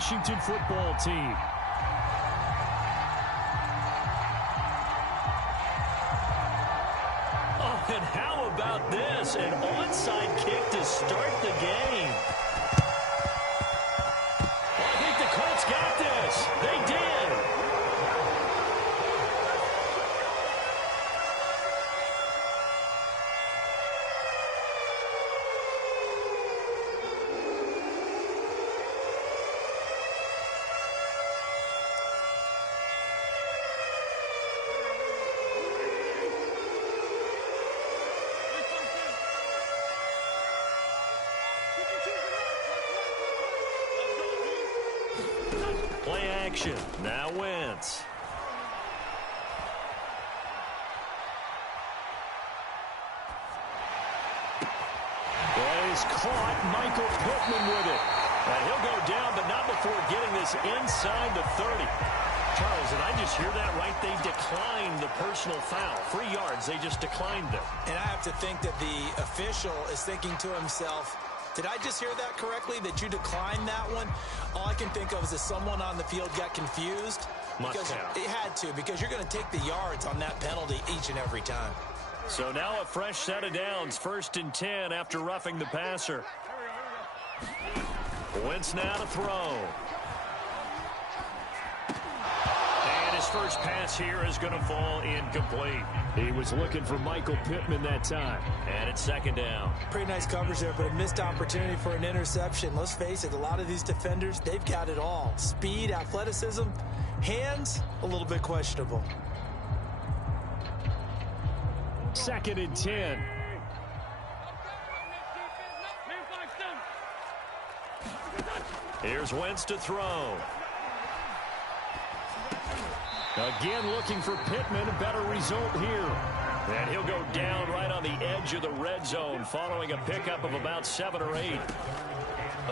Washington football team. Oh, and how about this? An onside kick to start the game. Oh, I think the Colts got this. They did. Play action. Now Wentz. Plays caught. Michael Pittman with it. And he'll go down, but not before getting this inside the 30. Charles, and I just hear that right? They declined the personal foul. 3 yards, they just declined them. And I have to think that the official is thinking to himself, did I just hear that correctly, that you declined that one? All I can think of is that someone on the field got confused. Must have. It had to, because you're going to take the yards on that penalty each and every time. So now a fresh set of downs. 1st and 10 after roughing the passer. Wentz now to throw. And his first pass here is going to fall incomplete. He was looking for Michael Pittman that time. And it's 2nd down. Pretty nice coverage there, but a missed opportunity for an interception. Let's face it, a lot of these defenders, they've got it all. Speed, athleticism, hands, a little bit questionable. 2nd and 10. Here's Wentz to throw. Again looking for Pittman, a better result here. And he'll go down right on the edge of the red zone following a pickup of about 7 or 8.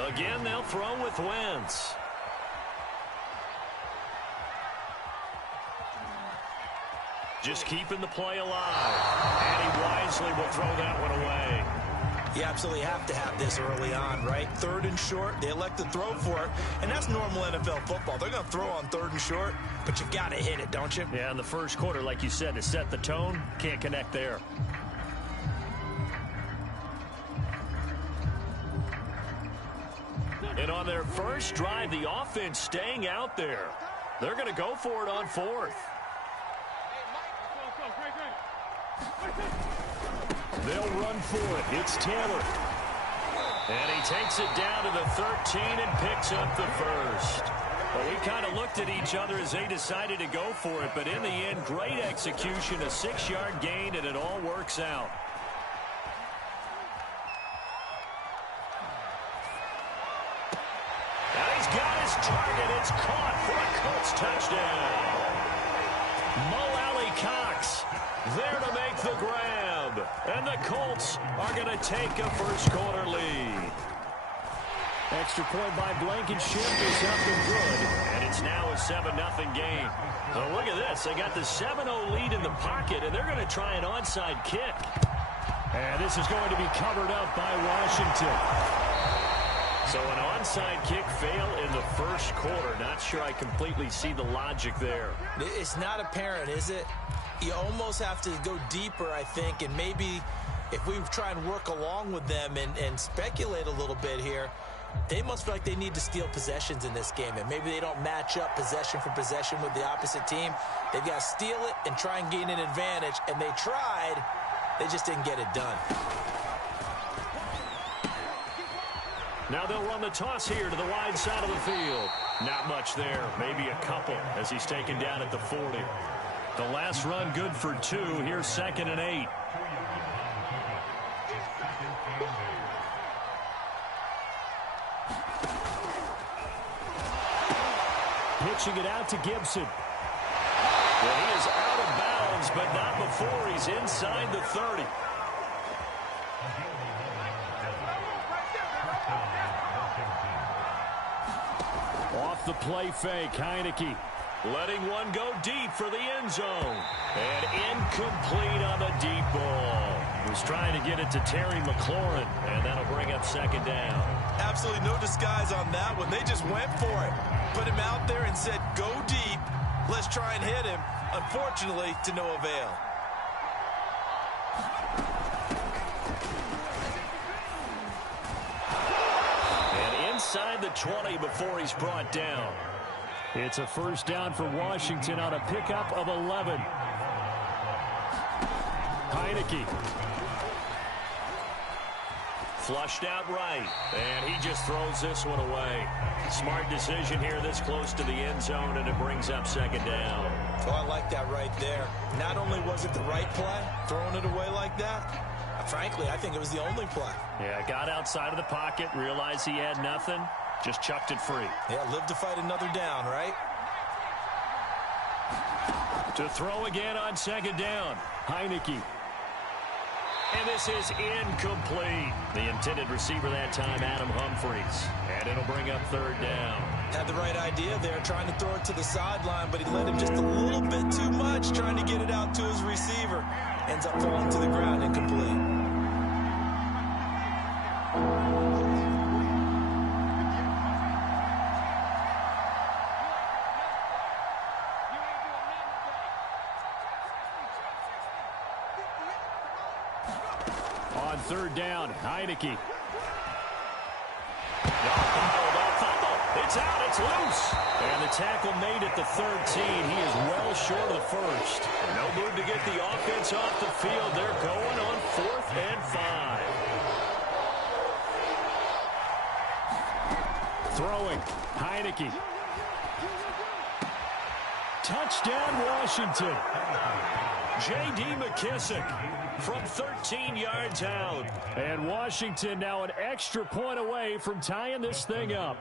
Again, they'll throw with Wentz. Just keeping the play alive. And he wisely will throw that one away. You absolutely have to have this early on, right? 3rd and short, they elect to throw for it, and that's normal NFL football. They're going to throw on 3rd and short, but you got to hit it, don't you? Yeah, in the first quarter, like you said, to set the tone, can't connect there. And on their first drive, the offense staying out there. They're going to go for it on 4th. They'll run for it. It's Taylor. And he takes it down to the 13 and picks up the first. Well, we kind of looked at each other as they decided to go for it, but in the end, great execution, a 6-yard gain, and it all works out. And he's got his target. It's caught for a Colts touchdown. Mo Alley Cox there to make the grab. And the Colts are going to take a first-quarter lead. Extra point by Blankenship is up and good. And it's now a 7-0 game. So look at this. They got the 7-0 lead in the pocket, and they're going to try an onside kick. And this is going to be covered up by Washington. So an onside kick fail in the first quarter. Not sure I completely see the logic there. It's not apparent, is it? You almost have to go deeper, I think, and maybe if we try and work along with them and speculate a little bit here, they must feel like they need to steal possessions in this game, and maybe they don't match up possession for possession with the opposite team. They've got to steal it and try and gain an advantage, and they tried. They just didn't get it done. Now they'll run the toss here to the wide side of the field. Not much there, maybe a couple as he's taken down at the 40. The last run good for 2. Here's 2nd and 8. Pitching it out to Gibson. Well, he is out of bounds, but not before he's inside the 30. Off the play fake, Heineke. Letting one go deep for the end zone. And incomplete on the deep ball. He's trying to get it to Terry McLaurin, and that'll bring up second down. Absolutely no disguise on that one. They just went for it. Put him out there and said, go deep. Let's try and hit him. Unfortunately, to no avail. And inside the 20 before he's brought down. It's a first down for Washington on a pickup of 11. Heineke. Flushed out right, and he just throws this one away. Smart decision here this close to the end zone, and it brings up second down. Oh, I like that right there. Not only was it the right play, throwing it away like that, frankly, I think it was the only play. Yeah, got outside of the pocket, realized he had nothing, just chucked it free. Yeah, live to fight another down, right? To throw again on second down, Heineke. And this is incomplete. The intended receiver that time, Adam Humphries. And it'll bring up third down. Had the right idea there, trying to throw it to the sideline, but he let him just a little bit too much, trying to get it out to his receiver. Ends up falling to the ground, incomplete. On third down, Heineke. It's out, it's loose. And the tackle made at the 13. He is well short of the first. No move to get the offense off the field. They're going on 4th and 5. Throwing, Heineke. Touchdown, Washington. J.D. McKissick from 13 yards out. And Washington now an extra point away from tying this thing up.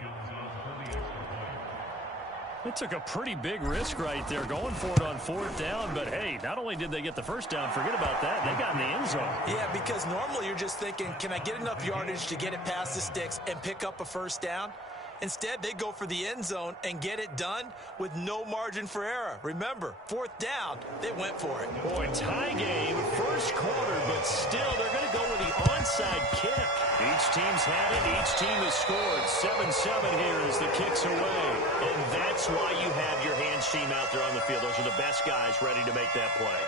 It took a pretty big risk right there going for it on 4th down. But, hey, not only did they get the first down, forget about that, they got in the end zone. Yeah, because normally you're just thinking, can I get enough yardage to get it past the sticks and pick up a first down? Instead, they go for the end zone and get it done with no margin for error. Remember, 4th down, they went for it. Boy, tie game, first quarter, but still they're going to go with the onside kick. Each team's had it. Each team has scored. 7-7 here as the kick's away. And that's why you have your hands team out there on the field. Those are the best guys ready to make that play.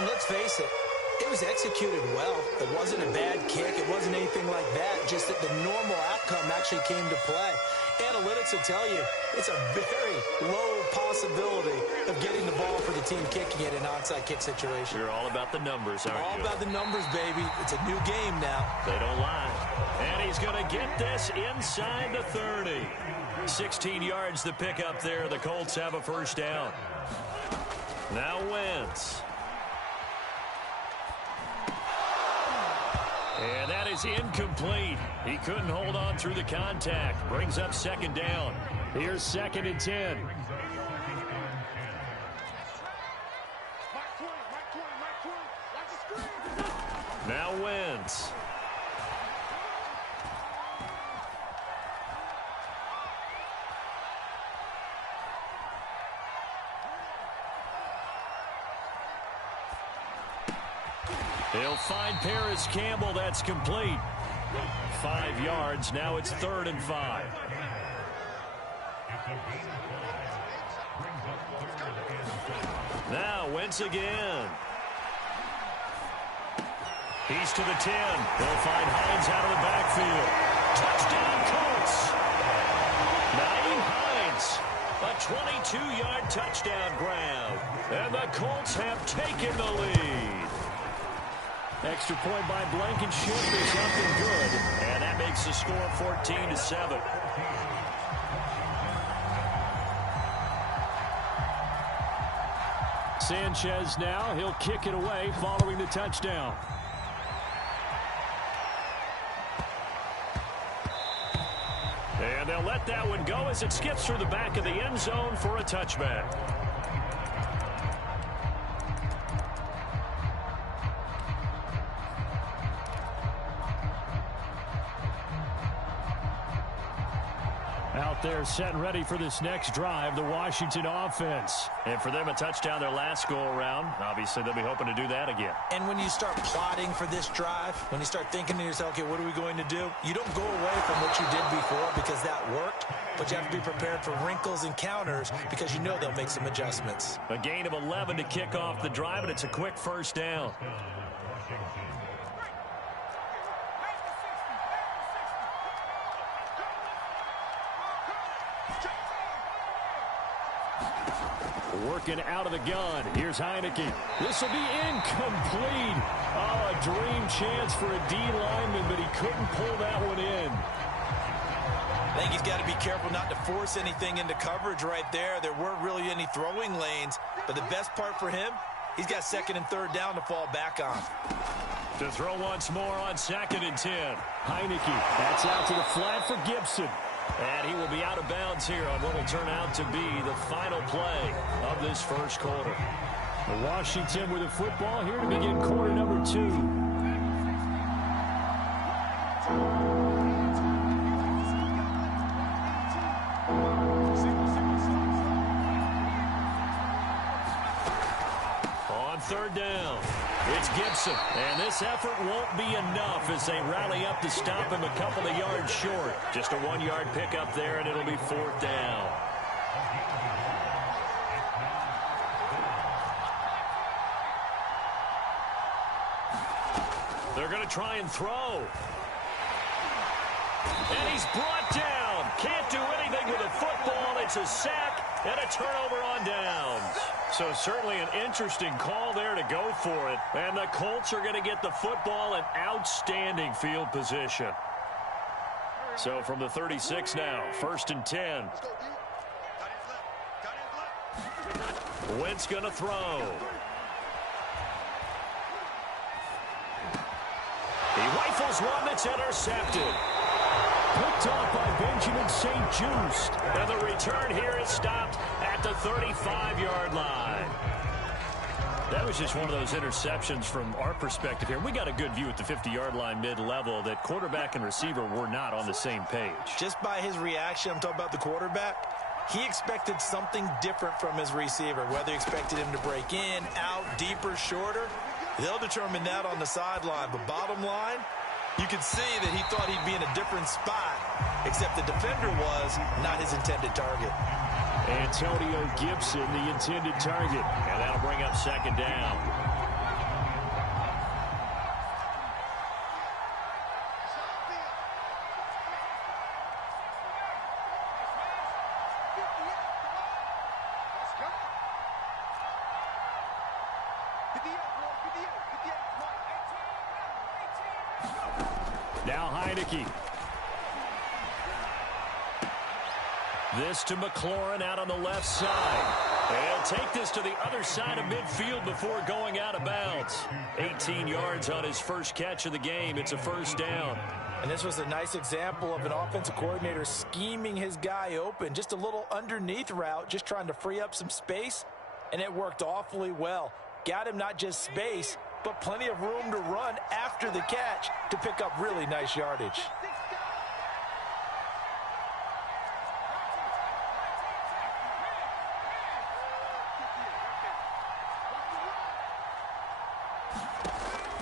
And let's face it, it was executed well. It wasn't a bad kick. It wasn't anything like that. Just that the normal outcome actually came to play. Analytics will tell you it's a very low possibility of getting the ball for the team kicking it in an onside kick situation. You're all about the numbers, aren't you? All about the numbers, baby. It's a new game now. They don't lie. And he's going to get this inside the 30. 16 yards to pick up there. The Colts have a first down. Now Wentz. And that is incomplete. He couldn't hold on through the contact. Brings up second down. Here's 2nd and 10. Now Wentz. He'll find Paris Campbell. That's complete. 5 yards. Now it's 3rd and 5. Now Wentz again. He's to the 10. He'll find Hines out of the backfield. Touchdown, Colts. Naeem Hines. A 22-yard touchdown grab. And the Colts have taken the lead. Extra point by Blankenship is up and good. And that makes the score 14-7. Sanchez now. He'll kick it away following the touchdown. And they'll let that one go as it skips through the back of the end zone for a touchback. Out out there set and ready for this next drive, the Washington offense. And for them, a touchdown their last go-around. Obviously, they'll be hoping to do that again. And when you start plotting for this drive, when you start thinking to yourself, okay, what are we going to do? You don't go away from what you did before because that worked, but you have to be prepared for wrinkles and counters because you know they'll make some adjustments. A gain of 11 to kick off the drive, and it's a quick first down. Working out of the gun. Here's Heineke. This will be incomplete. Oh, a dream chance for a D lineman, but he couldn't pull that one in. I think he's got to be careful not to force anything into coverage right there. There weren't really any throwing lanes, but the best part for him, he's got second and third down to fall back on. To throw once more on 2nd and 10. Heineke. That's out to the flat for Gibson. And he will be out of bounds here on what will turn out to be the final play of this first quarter. Washington with the football here to begin quarter number 2. On third down, it's Gibson. And this effort won't be enough as they rally up to stop him a couple of yards short. Just a 1-yard pickup there, and it'll be 4th down. They're going to try and throw. And he's brought down. Can't do anything with a football. It's a sack and a turnover on downs. So certainly an interesting call there to go for it. And the Colts are going to get the football in outstanding field position. So from the 36 now, 1st and 10. Wentz going to throw. He rifles one that's intercepted. Picked off by Benjamin St-Juste. And the return here is stopped at the 35-yard line. That was just one of those interceptions from our perspective here. We got a good view at the 50-yard line mid-level that quarterback and receiver were not on the same page. Just by his reaction, I'm talking about the quarterback, he expected something different from his receiver, whether he expected him to break in, out, deeper, shorter. They'll determine that on the sideline. But bottom line, you could see that he thought he'd be in a different spot, except the defender was not his intended target. Antonio Gibson, the intended target. And that'll bring up 2nd down. Now Heineke. This to McLaurin out on the left side. And take this to the other side of midfield before going out of bounds. 18 yards on his first catch of the game. It's a 1st down. And this was a nice example of an offensive coordinator scheming his guy open. Just a little underneath route, just trying to free up some space. And it worked awfully well. Got him not just space, but plenty of room to run after the catch to pick up really nice yardage.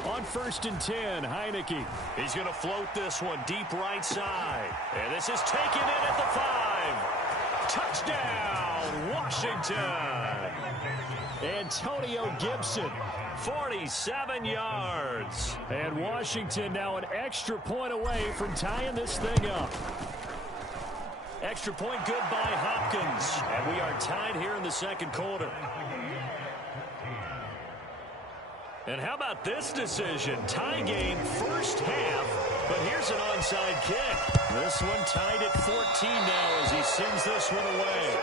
On 1st and 10, Heineke. He's going to float this one deep right side. And this is taken in at the 5. Touchdown, Washington. Antonio Gibson, 47 yards. And Washington now an extra point away from tying this thing up. Extra point good by Hopkins. And we are tied here in the 2nd quarter. And how about this decision? Tie game first half, but here's an onside kick. This one tied at 14 now as he sends this one away.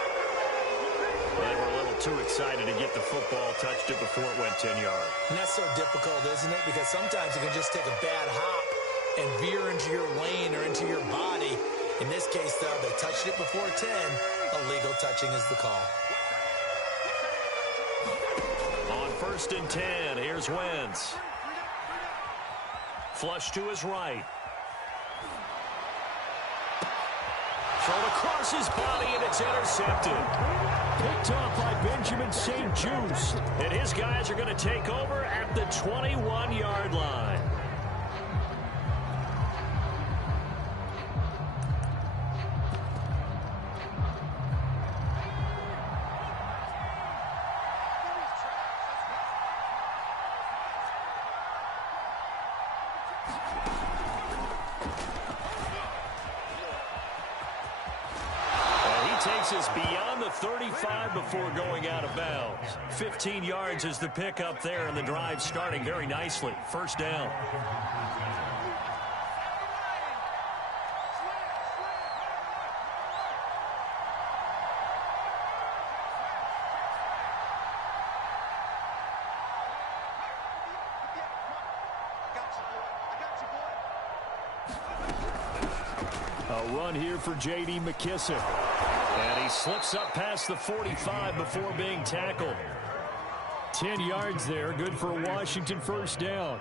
They were a little too excited to get the football, touched it before it went 10 yards. And that's so difficult, isn't it? Because sometimes you can just take a bad hop and veer into your lane or into your body. In this case, though, they touched it before 10. Illegal touching is the call. 1st and 10. Here's Wentz. Flush to his right. Thrown across his body, and it's intercepted. Picked off by Benjamin St-Juste. And his guys are going to take over at the 21-yard line. Takes us beyond the 35 before going out of bounds. 15 yards is the pickup there, and the drive starting very nicely. First down. A run here for J.D. McKissic. And he slips up past the 45 before being tackled. 10 yards there, good for a Washington first down.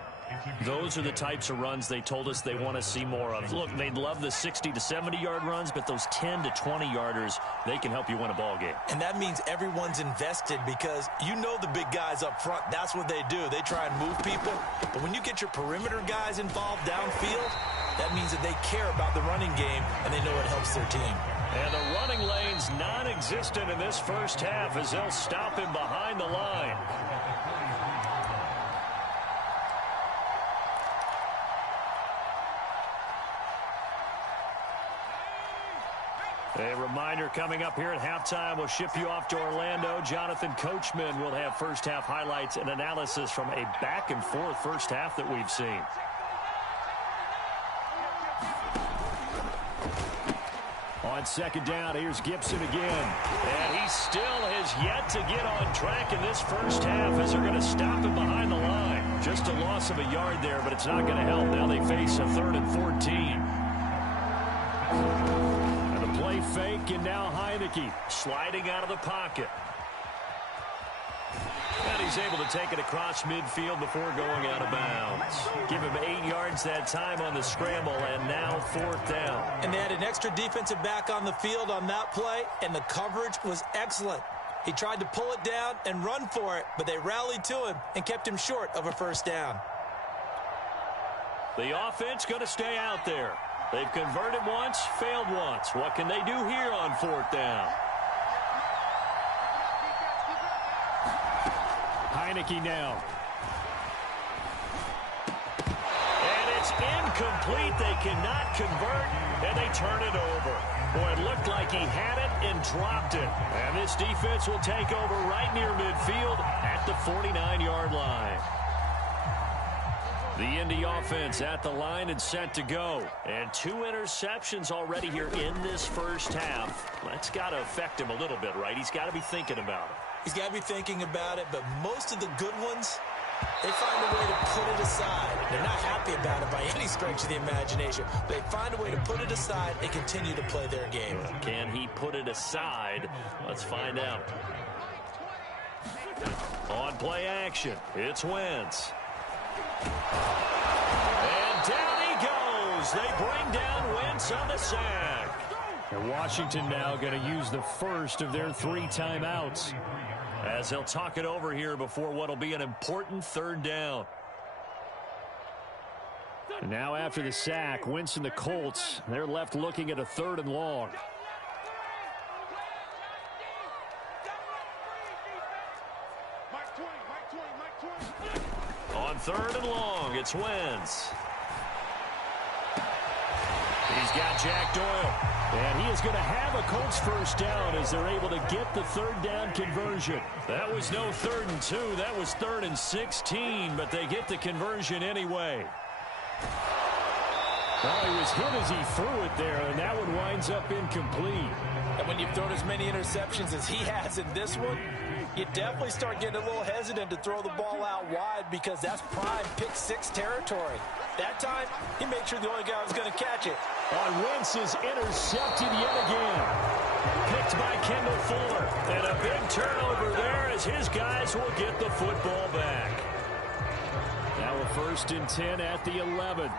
Those are the types of runs they told us they want to see more of. Look, they'd love the 60 to 70-yard runs, but those 10 to 20-yarders, they can help you win a ball game. And that means everyone's invested because you know the big guys up front. That's what they do. They try and move people. But when you get your perimeter guys involved downfield, that means that they care about the running game, and they know it helps their team. And the running lane's non-existent in this first half as they'll stop him behind the line. A reminder coming up here at halftime, we'll ship you off to Orlando. Jonathan Coachman will have first half highlights and analysis from a back-and-forth first half that we've seen. On second down, here's Gibson again. And he still has yet to get on track in this first half as they're going to stop him behind the line. Just a loss of a yard there, but it's not going to help. Now they face a 3rd and 14. And the play fake, and now Heineke sliding out of the pocket. And he's able to take it across midfield before going out of bounds. Give him 8 yards that time on the scramble, and now 4th down. And they had an extra defensive back on the field on that play, and the coverage was excellent. He tried to pull it down and run for it, but they rallied to him and kept him short of a first down. The offense going to stay out there. They've converted once, failed once. What can they do here on 4th down? Heineke now. And it's incomplete. They cannot convert, and they turn it over. Boy, it looked like he had it and dropped it. And this defense will take over right near midfield at the 49-yard line. The Indy offense at the line and set to go. And 2 interceptions already here in this first half. That's got to affect him a little bit, right? He's got to be thinking about it. He's got to be thinking about it, but most of the good ones, they find a way to put it aside. They're not happy about it by any stretch of the imagination. They find a way to put it aside and continue to play their game. Can he put it aside? Let's find out. On play action, it's Wentz. And down he goes. They bring down Wentz on the sack. And Washington now going to use the first of their 3 timeouts, as they'll talk it over here before what will be an important 3rd down. And now after the sack, Wentz and the Colts, they're left looking at a 3rd and long. On 3rd and long, it's Wentz. He's got Jack Doyle. And he is going to have a Colts first down as they're able to get the 3rd down conversion. That was no 3rd and 2. That was 3rd and 16, but they get the conversion anyway. Well, he was hit as he threw it there, and that one winds up incomplete. And when you've thrown as many interceptions as he has in this one, you definitely start getting a little hesitant to throw the ball out wide because that's prime pick-6 territory. That time, he made sure the only guy was going to catch it. On Wentz is intercepted yet again. Picked by Kendall Fuller. And a big turnover there as his guys will get the football back. Now a 1st and 10 at the 11.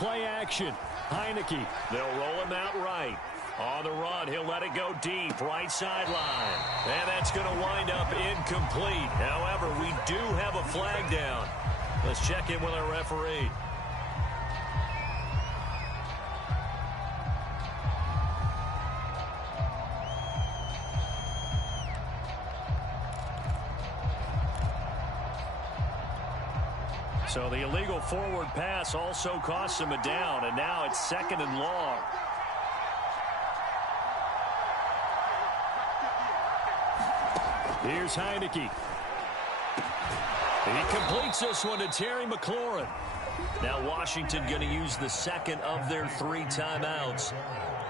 play action. Heineke. They'll roll him out right. On the run, he'll let it go deep, right sideline. And that's going to wind up incomplete. However, we do have a flag down. Let's check in with our referee. So the illegal forward pass also costs him a down, and now it's 2nd and long. Here's Heineke. He completes this one to Terry McLaurin. Now Washington going to use the second of their 3 timeouts,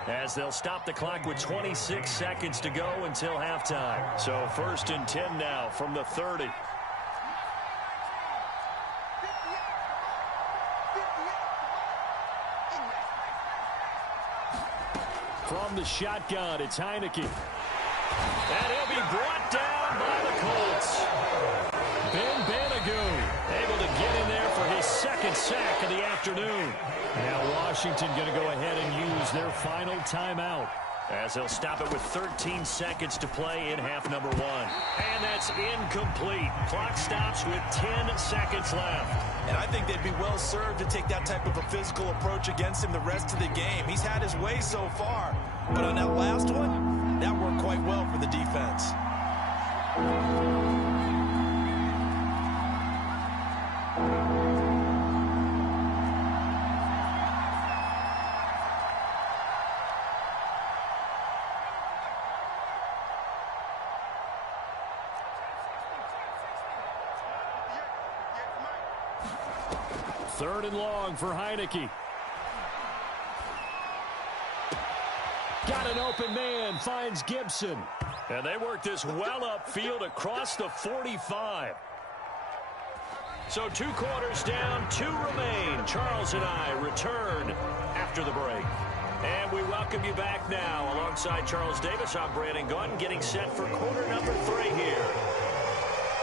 as they'll stop the clock with 26 seconds to go until halftime. So 1st and 10 now from the 30. From the shotgun, it's Heineke. And he'll be brought down by the Colts. Ben Banagou able to get in there for his 2nd sack of the afternoon. Now Washington going to go ahead and use their final timeout, as they'll stop it with 13 seconds to play in half number 1. And that's incomplete. Clock stops with 10 seconds left. And I think they'd be well served to take that type of a physical approach against him the rest of the game. He's had his way so far. But on that last one, that worked quite well for the defense. Third and long for Heineke. Got an open man, finds Gibson. And they work this well upfield across the 45. So 2 quarters down, 2 remain. Charles and I return after the break. And we welcome you back now. Alongside Charles Davis, I'm Brandon Gunn, getting set for quarter number 3 here.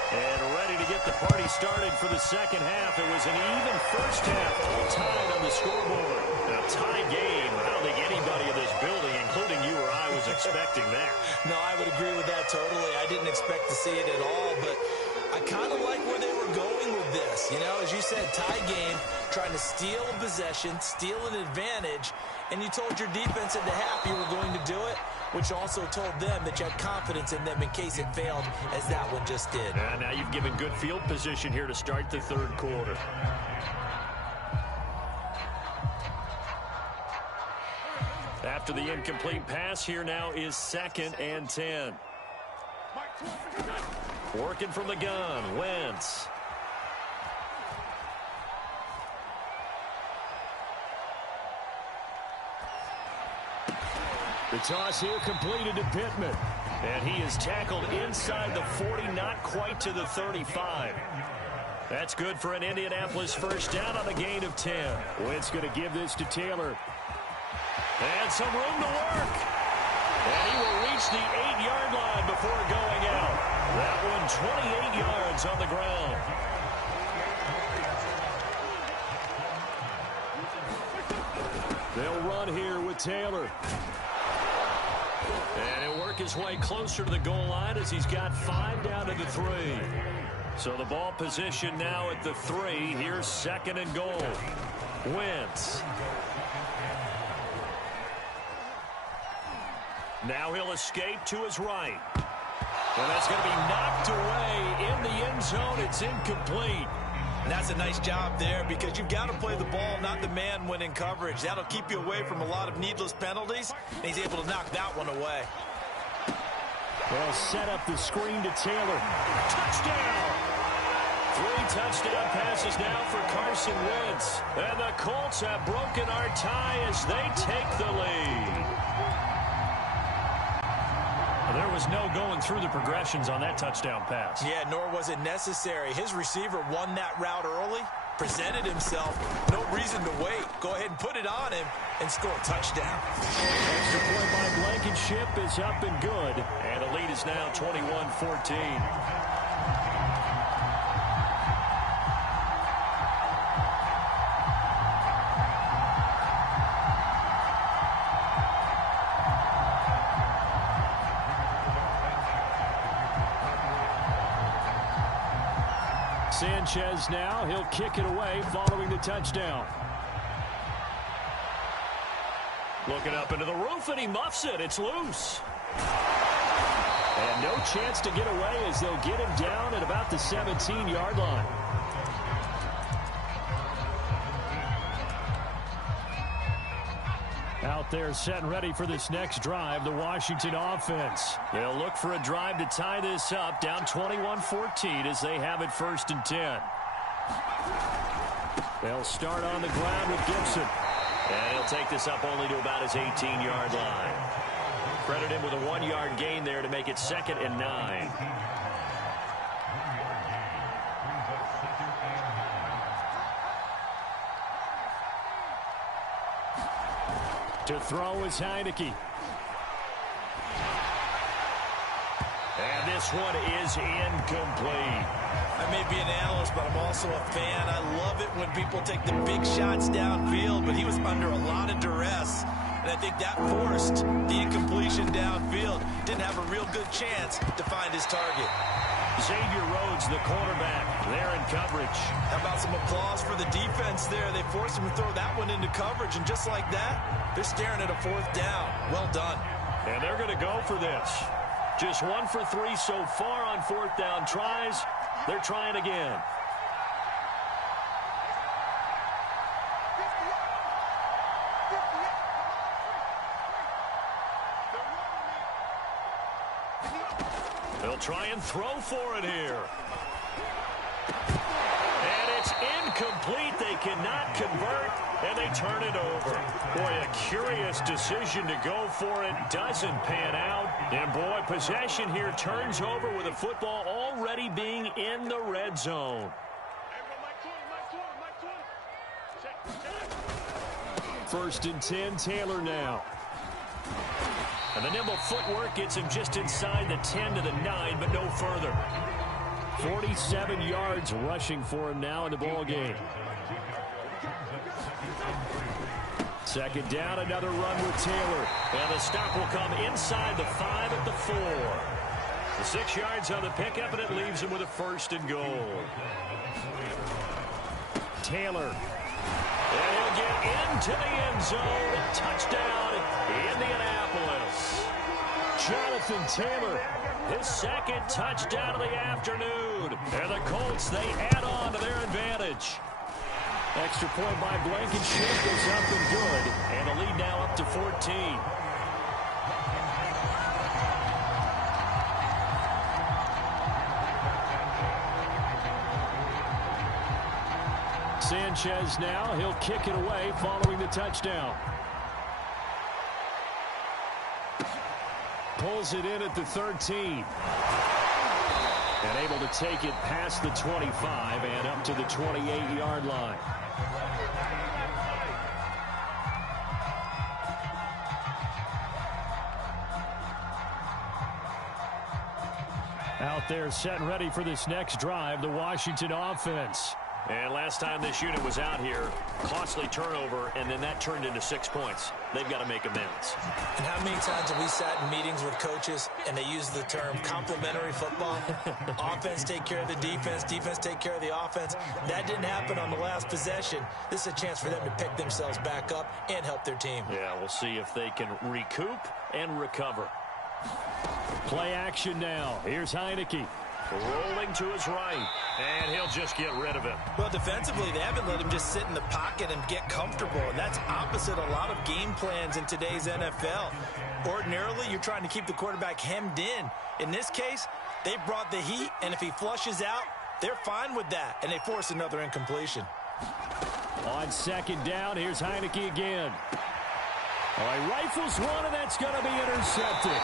And ready to get the party started for the second half. It was an even first half, all tied on the scoreboard. A tie game. I don't think anybody in this building, including you or I, was expecting that. No, I would agree with that totally. I didn't expect to see it at all, but I kind of like where they were going with this. You know, as you said, tie game, trying to steal a possession, steal an advantage, and you told your defense at the half you were going to do it, which also told them that you had confidence in them in case it failed, as that one just did. And now you've given good field position here to start the 3rd quarter. After the incomplete pass, here now is 2nd and 10. Working from the gun, Wentz. The toss here completed to Pittman. And he is tackled inside the 40, not quite to the 35. That's good for an Indianapolis first down on a gain of 10. Wentz going to give this to Taylor. And some room to work. And he will reach the 8-yard line before going out. That one 28 yards on the ground. They'll run here with Taylor. And he'll work his way closer to the goal line as he's got 5 down to the 3. So the ball position now at the 3. Here's 2nd and goal. Wentz. Now he'll escape to his right. And that's going to be knocked away in the end zone. It's incomplete. And that's a nice job there, because you've got to play the ball, not the man when in coverage. That'll keep you away from a lot of needless penalties, and he's able to knock that one away. They'll set up the screen to Taylor. Touchdown! 3 touchdown passes now for Carson Wentz. And the Colts have broken our tie as they take the lead. There was no going through the progressions on that touchdown pass. Yeah, nor was it necessary. His receiver won that route early, presented himself, no reason to wait. Go ahead and put it on him and score a touchdown. Extra point by Blankenship is up and good. And the lead is now 21-14. Sanchez now. He'll kick it away following the touchdown. Looking up into the roof, and he muffs it. It's loose. And no chance to get away as they'll get him down at about the 17-yard line. Out there set and ready for this next drive, the Washington offense. They'll look for a drive to tie this up, down 21-14 as they have it 1st and 10. They'll start on the ground with Gibson. And he'll take this up only to about his 18-yard line. Credit him with a 1-yard gain there to make it 2nd and 9. To throw is Heineke. And this one is incomplete. I may be an analyst, but I'm also a fan. I love it when people take the big shots downfield, but he was under a lot of duress. And I think that forced the incompletion downfield. Didn't have a real good chance to find his target. Xavier Rhodes, the quarterback, there in coverage. How about some applause for the defense there? They forced him to throw that one into coverage, and just like that, they're staring at a 4th down. Well done. And they're going to go for this. Just 1 for 3 so far on 4th down tries. They're trying again. They'll try and throw for it here. And it's incomplete. They cannot convert, and they turn it over. Boy, a curious decision to go for it. Doesn't pan out. And, boy, possession here turns over with the football already being in the red zone. 1st and 10, Taylor now. And the nimble footwork gets him just inside the 10 to the 9, but no further. 47 yards rushing for him now in the ball game. 2nd down, another run with Taylor. And the stop will come inside the 5 at the 4. The 6 yards on the pickup, and it leaves him with a 1st and goal. Taylor. And he'll get into the end zone. Touchdown, Indianapolis. Jonathan Taylor, his 2nd touchdown of the afternoon. And the Colts, they add on to their advantage. Extra point by Blankenship is up and good. And the lead now up to 14. Sanchez now. He'll kick it away following the touchdown. Pulls it in at the 13. And able to take it past the 25 and up to the 28-yard line. Out there set and ready for this next drive, the Washington offense. And last time this unit was out here, costly turnover, and then that turned into 6 points. They've got to make amends. And how many times have we sat in meetings with coaches and they use the term complementary football? Offense take care of the defense, defense take care of the offense. That didn't happen on the last possession. This is a chance for them to pick themselves back up and help their team. Yeah, we'll see if they can recoup and recover. Play action now. Here's Heineke. Rolling to his right, and he'll just get rid of him. Well, defensively, they haven't let him just sit in the pocket and get comfortable, and that's opposite a lot of game plans in today's NFL. Ordinarily, you're trying to keep the quarterback hemmed in. In this case, they brought the heat, and if he flushes out, they're fine with that, and they force another incompletion. On 2nd down, here's Heineke again. All right, rifles one, and that's going to be intercepted.